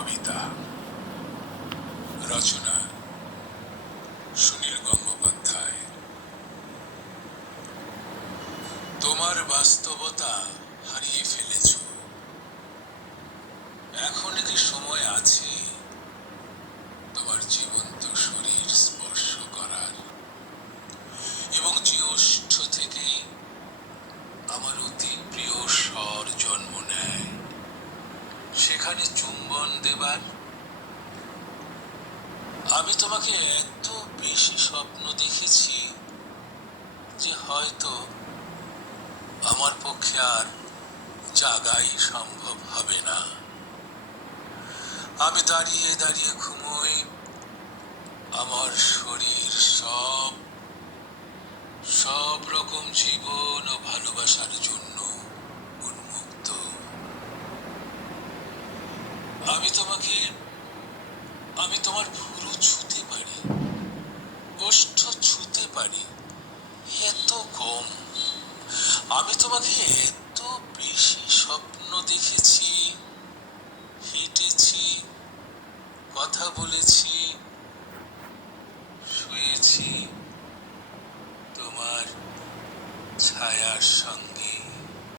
কবিতা, রচনা সুনীল গঙ্গোপাধ্যায়। তোমার বাস্তবতা হারিয়ে ফেলেছ, এখন কি সময় আছে তোমার জীবন্ত শরীর স্পর্শ করার, এবং যে ওষ্ঠ থেকে আমার অতি প্রিয় স্বর জন্ম নেয় সেখানে চুম্বন দেবার? আমি তোমাকে এত বেশি স্বপ্ন দেখেছি যে হয়তো আমার পক্ষে আর জাগাই সম্ভব হবে না। আমি দাঁড়িয়ে দাঁড়িয়ে ঘুমোই, আমার শরীর সব রকম জীবন ও ভালোবাসার জন্য উন্মুক্ত। আমি তোমার ভুরু ছুঁতে পারি, ওষ্ঠ ছুঁতে পারি, এত কম। আমি তোমাকে